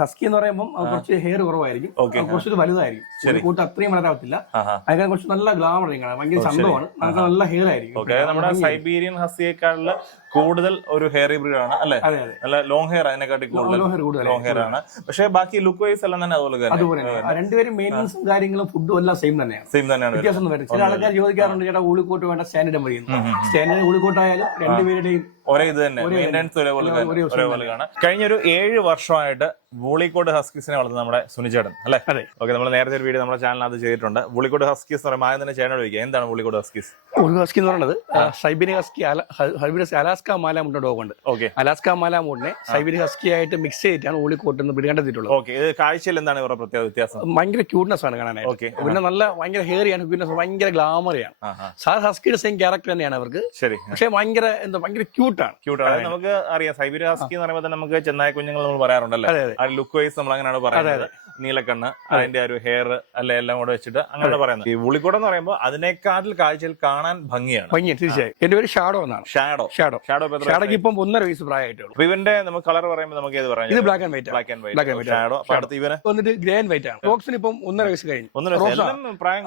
Husky എന്ന് പറയുമ്പോൾ കുറച്ച് ഹെയർ കുറവായിരിക്കും, കുറച്ചൊരു വലുതായിരിക്കും, കൂട്ട് അത്രയും വളരാവത്തില്ല. അതിനെ കുറച്ച് നല്ല ഗ്ലാമർ കാണാം, ഭയങ്കര ചന്തമാണ്, നല്ല ഹെയർ ആയിരിക്കും. നമ്മുടെ സൈബീരിയൻ ഹസ്കിയേക്കാളിൽ കൂടുതൽ ഒരു ഹെയർ ബ്രീഡ് ആണ് അല്ലെ? നല്ല ലോങ് ഹെയർ അതിനെക്കാട്ടി കൂടുതൽ ലോങ് ഹെയർ ആണ്. പക്ഷേ ബാക്കി ലുക്ക് വൈസ് എല്ലാം തന്നെ അതുപോലെ രണ്ടുപേരും മെയിൻ്റനൻസും കാര്യങ്ങളും ഫുഡും എല്ലാം സെയിം തന്നെയാണ്, വ്യത്യാസം വരും. ചില ആൾക്കാർ ചോദിക്കാറുണ്ട് ചേട്ടാ ഊളിക്കോട്ട് വേണ്ട സ്റ്റാൻഡേർഡ് മതി. സ്റ്റാൻഡേർഡ് ഊളിക്കോട്ടായാലും രണ്ടുപേരുടെയും ഒരേ ഇത് തന്നെ, മെയിൻ്റനൻസ് ഒരേപോലെ കാണാം. കഴിഞ്ഞൊരു 7 വർഷമായിട്ട് വൂളിക്കോട് ഹസ്കീസിനെ വളർത്തുന്ന നമ്മുടെ സുനിച്ചേട്ടൻ അല്ലെ? ഓക്കെ, നമ്മൾ നേരത്തെ ഒരു വീഡിയോ നമ്മുടെ ചാനലിനകത്ത് ചെയ്തിട്ടുണ്ട്. വൂളിക്കോട് ഹസ്കീസ് എന്ന് പറയുമ്പോൾ ആദ്യം തന്നെ ചേട്ടനോട് ചോദിക്കുക, എന്താണ് വൂളിക്കോട് ഹസ്കീസ്? ഹസ്കി എന്ന് പറയുന്നത് സൈബീരിയൻ ഹസ്കി, അലാസ്ക മാലാമുണ്ട് ഡോഗുണ്ട്. ഓക്കെ, അലാസ്ക മാലാമുണ്ടിനെ സൈബീരിയൻ ഹസ്കി ആയിട്ട് മിക്സ് ചെയ്തിട്ടാണ് വൂളിക്കോട്ട് എന്ന് കണ്ടെത്തിയിട്ടുള്ളത്. ഓക്കെ, ഇത് കാഴ്ചയിൽ എന്താണ് ഇവരുടെ പ്രത്യേക വ്യത്യാസം? ഭയങ്കര ക്യൂട്ട്നെസ് ആണ് കാണാനായിട്ട്. ഓക്കെ, പിന്നെ നല്ല ഭയങ്കര ഹെയറിയാണ്, ക്യൂട്ട്നെസ് ഭയങ്കര ഗ്ലാമറിയാണ്. സാധാ ഹസ്കിയുടെ സെയിം ക്യാരക്ടർ തന്നെയാണ് അവർക്ക്. ശരി, പക്ഷേ ഭയങ്കര ക്യൂട്ടാണ്. നമുക്ക് അറിയാം സൈബീരിയൻ ഹസ്കി എന്ന് പറയുമ്പോൾ നമുക്ക് ചെന്നായ കുഞ്ഞുങ്ങൾ നമ്മൾ പറയാറുണ്ടല്ലോ, ആ ലുക്ക് വൈസ് നമ്മൾ അങ്ങനെയാണ് പറയുന്നത്. നീലക്കണ്ണ്, അതിന്റെ ഒരു ഹെയർ അല്ലെ എല്ലാം കൂടെ വെച്ചിട്ട് അങ്ങനെ പറയുന്നത്. ഈ വൂളിക്കോട് എന്ന് പറയുമ്പോൾ അതിനേക്കാട്ടിൽ കാഴ്ചയിൽ കാണാൻ ഭംഗിയാണ്. തീർച്ചയായും. എന്റെ പേര് ഷാഡോ എന്നാണ്. ഷാഡോക്ക് ഇപ്പം 1.5 വയസ്സ് പ്രായമായിട്ടുള്ളൂ. അപ്പൊ ഇവന്റെ നമുക്ക് കളർ പറയുമ്പോൾ നമുക്ക് ഏത് പറയാം? ഇത് ബ്ലാക്ക് ആൻഡ് വൈറ്റ്. ഷാഡോ. ഇവന് വന്നിട്ട് ഗ്രേ ആൻഡ് വൈറ്റ് ആണ്. റോക്സിന് ഇപ്പം 1.5 വയസ്സ് കഴിഞ്ഞു. പ്രായം